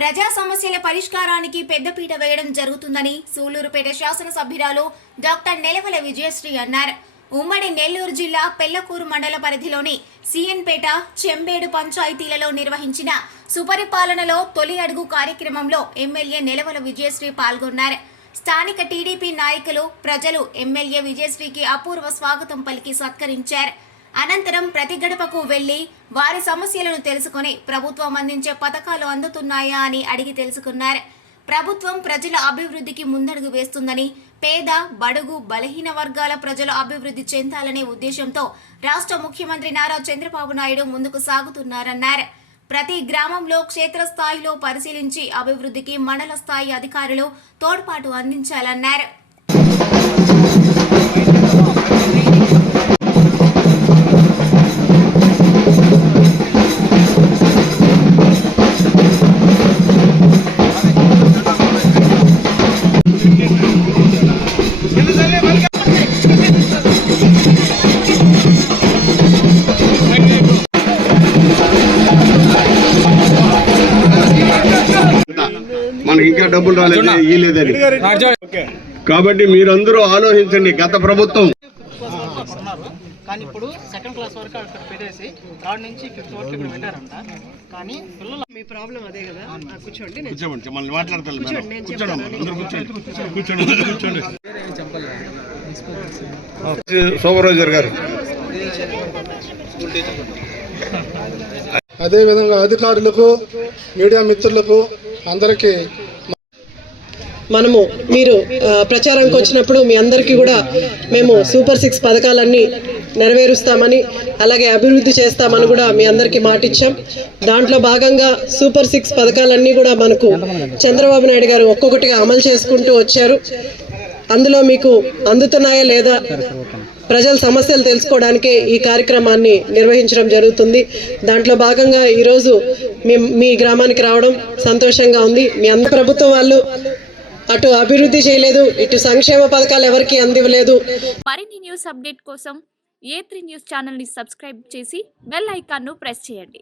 ప్రజా సమస్యల పరిష్కారానికి పెద్దపీట వేయడం జరుగుతుందని సూలూరుపేట శాసనసభ్యురాలు డాక్టర్ నెలవల విజయశ్రీ అన్నారు. ఉమ్మడి నెల్లూరు జిల్లా పెళ్ళకూరు మండల పరిధిలోని సిఎన్పేట చెంబేడు పంచాయతీలలో నిర్వహించిన సుపరిపాలనలో తొలి అడుగు కార్యక్రమంలో ఎమ్మెల్యే నెలవల విజయశ్రీ పాల్గొన్నారు. స్థానిక టీడీపీ నాయకులు ప్రజలు ఎమ్మెల్యే విజయశ్రీకి అపూర్వ స్వాగతం పలికి సత్కరించారు. అనంతరం ప్రతి గడపకు వెళ్ళి వారి సమస్యలను తెలుసుకొని ప్రభుత్వం అందించే పథకాలు అందుతున్నాయా అని అడిగి తెలుసుకున్నారు. ప్రభుత్వం ప్రజల అభివృద్ధికి ముందడుగు వేస్తుందని పేద బడుగు బలహీన వర్గాల ప్రజలు అభివృద్ధి చెందాలనే ఉద్దేశంతో రాష్ట్ర ముఖ్యమంత్రి నారా చంద్రబాబు నాయుడు ముందుకు సాగుతున్నారన్నారు. ప్రతి గ్రామంలో క్షేత్రస్థాయిలో పరిశీలించి అభివృద్ధికి మండల స్థాయి అధికారులు తోడ్పాటు అందించాలన్నారు. మనకి ఇంకా డబ్బులు రాలేదు ఇయ్యలేదని కాబట్టి మీరందరూ ఆలోచించండి గత ప్రభుత్వం. ఉన్నారు కానీ ఇప్పుడు సెకండ్ క్లాస్ వరకు అక్కడ పెట్టేసి థర్డ్ నుంచి ఫిఫ్త్ వరకు ఇక్కడ పెట్టారంట. కానీ పిల్లలు మీ ప్రాబ్లం అదే కదా. ఆ, కూర్చోండి నేను కూర్చోండి మళ్ళీ మాట్లాడతాను కూర్చోండి, నేను చెప్తాను. అందరూ కూర్చోండి. కూర్చోండి కూర్చోండి. సూపర్వైజర్ గారు. అదేవిధంగా అధికారులకు మీడియా మిత్రులకు అందరికీ మనము మీరు ఆ, ప్రచారానికి వచ్చినప్పుడు మీ అందరికీ కూడా మేము సూపర్ సిక్స్ పథకాలన్నీ నెరవేరుస్తామని అలాగే అభివృద్ధి చేస్తామని కూడా మీ అందరికీ మాటిచ్చాం. దాంట్లో భాగంగా సూపర్ సిక్స్ పథకాలన్నీ కూడా మనకు చంద్రబాబు నాయుడు గారు ఒక్కొక్కటిగా అమలు చేసుకుంటూ వచ్చారు. అందులో మీకు అందుతున్నాయా లేదా ప్రజల సమస్యలు తెలుసుకోవడానికే ఈ కార్యక్రమాన్ని నిర్వహించడం జరుగుతుంది. దాంట్లో భాగంగా ఈరోజు మీ మీ గ్రామానికి రావడం సంతోషంగా ఉంది. మీ అంద ప్రభుత్వం వాళ్ళు అటు అభివృద్ధి చేయలేదు ఇటు సంక్షేమ పథకాలు ఎవరికి అందివ్వలేదు. మరిన్ని న్యూస్ అప్డేట్ కోసం ఏ త్రీ న్యూస్ ఛానల్ని సబ్స్క్రైబ్ చేసి బెల్ ఐకాన్ను ప్రెస్ చేయండి.